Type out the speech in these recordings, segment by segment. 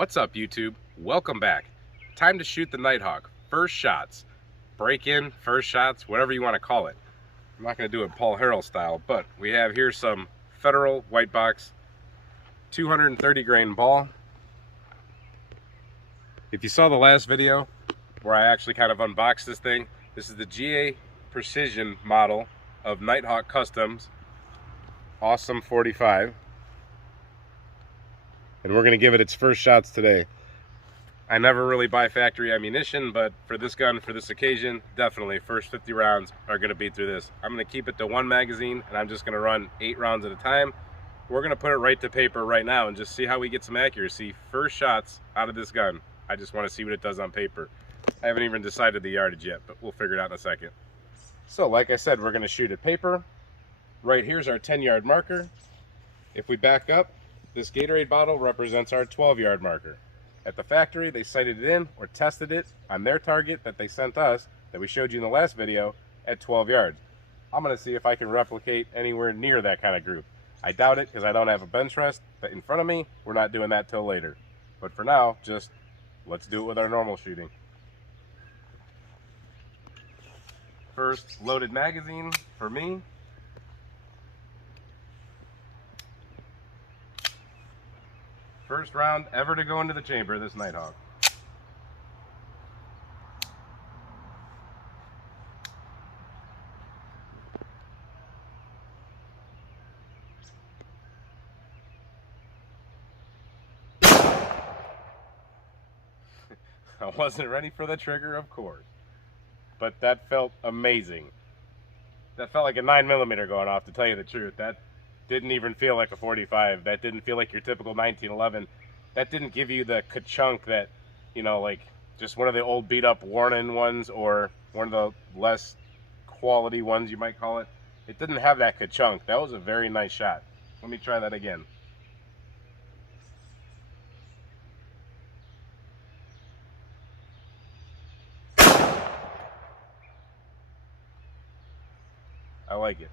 What's up, YouTube? Welcome back. Time to shoot the Nighthawk. First shots. Break-in, first shots, whatever you want to call it. I'm not going to do it Paul Harrell style, but we have here some Federal white box 230 grain ball. If you saw the last video where I actually kind of unboxed this thing, this is the GA Precision model of Nighthawk Customs Awesome 45. And we're going to give it its first shots today. I never really buy factory ammunition, but for this gun, for this occasion, definitely first 50 rounds are going to be through this. I'm going to keep it to one magazine, and I'm just going to run 8 rounds at a time. We're going to put it right to paper right now and just see how we get some accuracy. First shots out of this gun. I just want to see what it does on paper. I haven't even decided the yardage yet, but we'll figure it out in a second. So like I said, we're going to shoot at paper. Right here's our 10-yard marker. If we back up, this Gatorade bottle represents our 12-yard marker. At the factory, they sighted it in or tested it on their target that they sent us, that we showed you in the last video, at 12 yards. I'm going to see if I can replicate anywhere near that kind of group. I doubt it because I don't have a bench rest, but in front of me, we're not doing that till later. But for now, just let's do it with our normal shooting. First loaded magazine for me. First round ever to go into the chamber of this Nighthawk. I wasn't ready for the trigger, of course, but that felt amazing. That felt like a 9mm going off, to tell you the truth. That didn't even feel like a 45. That didn't feel like your typical 1911. That didn't give you the ka-chunk that, you know, like just one of the old beat up Warning ones or one of the less quality ones, you might call it. It didn't have that ka-chunk. That was a very nice shot. Let me try that again. I like it.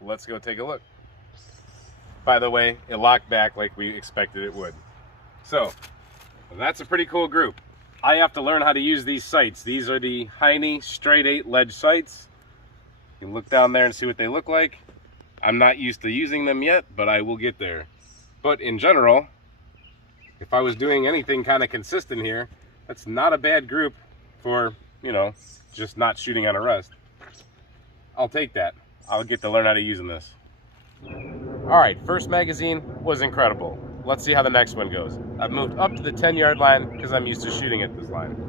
Let's go take a look. By the way, it locked back like we expected it would. So, that's a pretty cool group. I have to learn how to use these sights. These are the Heine straight 8 ledge sights. You can look down there and see what they look like. I'm not used to using them yet, but I will get there. But in general, if I was doing anything kind of consistent here, that's not a bad group for, you know, just not shooting on a rest. I'll take that. I'll get to learn how to use this. Alright, first magazine was incredible. Let's see how the next one goes. I've moved up to the 10-yard line because I'm used to shooting at this line.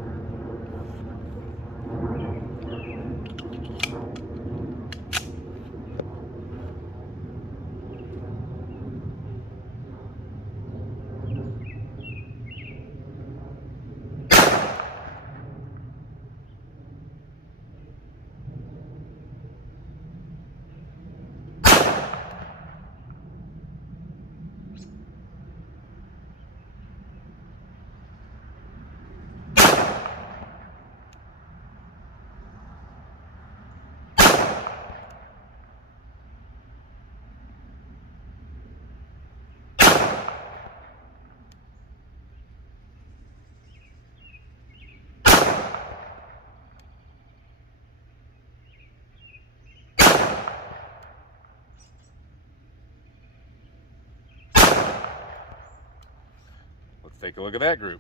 Let's take a look at that group.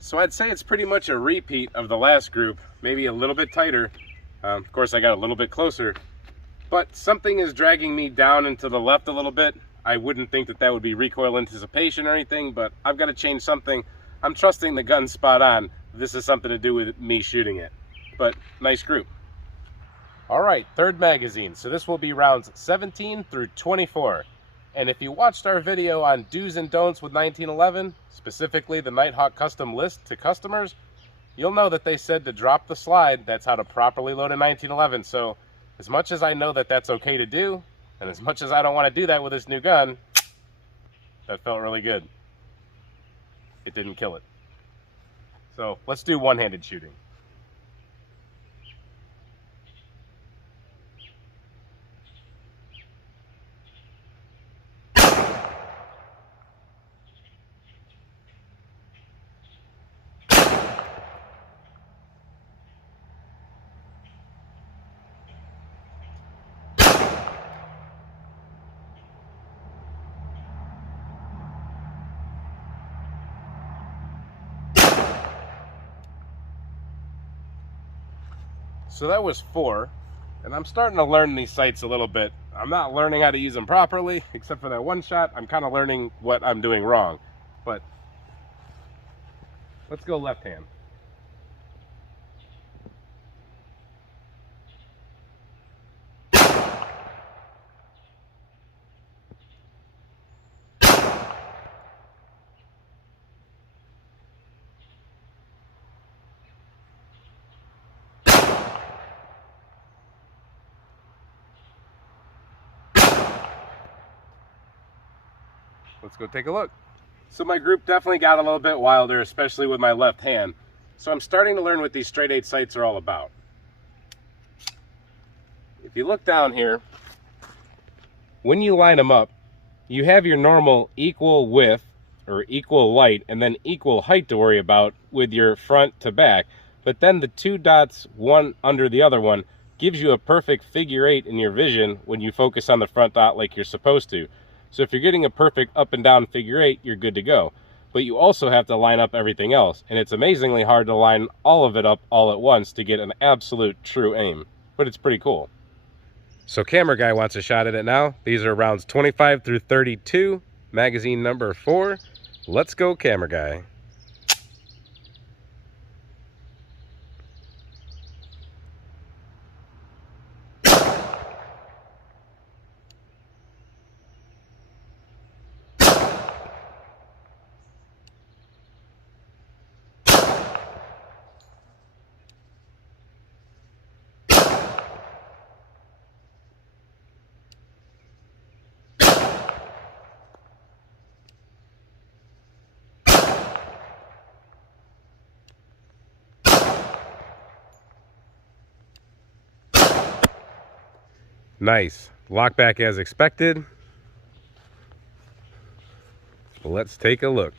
So I'd say it's pretty much a repeat of the last group, maybe a little bit tighter. Of course, I got a little bit closer, but something is dragging me down and to the left a little bit. I wouldn't think that that would be recoil anticipation or anything, but I've got to change something. I'm trusting the gun's spot on. This is something to do with me shooting it, but nice group. All right, third magazine. So this will be rounds 17 through 24. And if you watched our video on do's and don'ts with 1911, specifically the Nighthawk custom list to customers, you'll know that they said to drop the slide. That's how to properly load a 1911. So as much as I know that that's okay to do, and as much as I don't want to do that with this new gun, that felt really good. It didn't kill it. So let's do one-handed shooting. So that was 4, and I'm starting to learn these sights a little bit. I'm not learning how to use them properly, except for that one shot. I'm kind of learning what I'm doing wrong. But let's go left hand. Let's go take a look. So my group definitely got a little bit wilder, especially with my left hand. So I'm starting to learn what these straight 8 sights are all about. If you look down here, when you line them up, you have your normal equal width or equal light and then equal height to worry about with your front to back. But then the 2 dots, one under the other one, gives you a perfect figure 8 in your vision when you focus on the front dot like you're supposed to. So if you're getting a perfect up and down figure 8, you're good to go. But you also have to line up everything else, and it's amazingly hard to line all of it up all at once to get an absolute true aim. But it's pretty cool. So Camera Guy wants a shot at it now. These are rounds 25 through 32, magazine number 4. Let's go, Camera Guy. Nice. Lock back as expected. Let's take a look.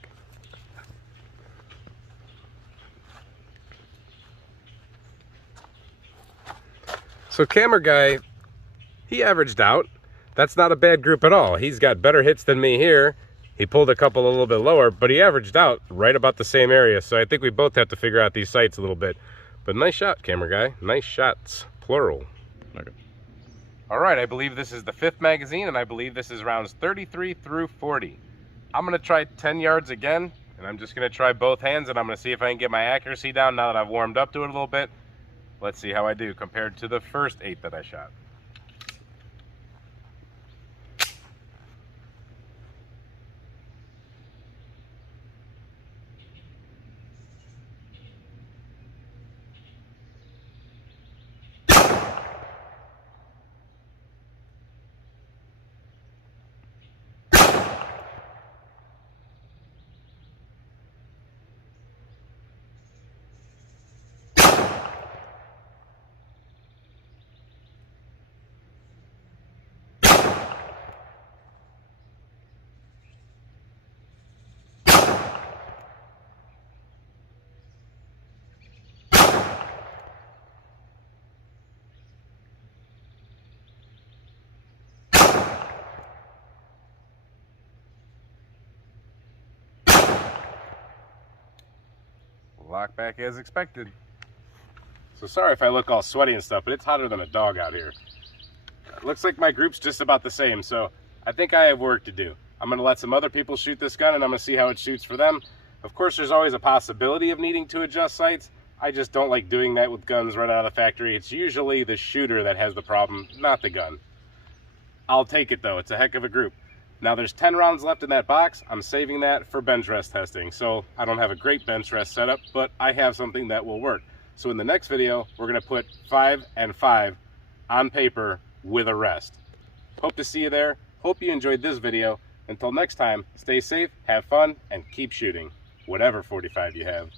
So Camera Guy, he averaged out. That's not a bad group at all. He's got better hits than me here. He pulled a couple a little bit lower, but he averaged out right about the same area. So I think we both have to figure out these sights a little bit. But nice shot, Camera Guy. Nice shots, plural. Okay. All right, I believe this is the 5th magazine, and I believe this is rounds 33 through 40. I'm going to try 10 yards again, and I'm just going to try both hands, and I'm going to see if I can get my accuracy down now that I've warmed up to it a little bit. Let's see how I do compared to the first 8 that I shot. Lock back as expected. So sorry if I look all sweaty and stuff, but it's hotter than a dog out here. Looks like my group's just about the same, so I think I have work to do. I'm going to let some other people shoot this gun, and I'm going to see how it shoots for them. Of course, there's always a possibility of needing to adjust sights. I just don't like doing that with guns right out of the factory. It's usually the shooter that has the problem, not the gun. I'll take it, though. It's a heck of a group. Now there's 10 rounds left in that box. I'm saving that for bench rest testing. So I don't have a great bench rest setup, but I have something that will work. So in the next video, we're gonna put 5 and 5 on paper with a rest. Hope to see you there. Hope you enjoyed this video. Until next time, stay safe, have fun, and keep shooting, whatever 45 you have.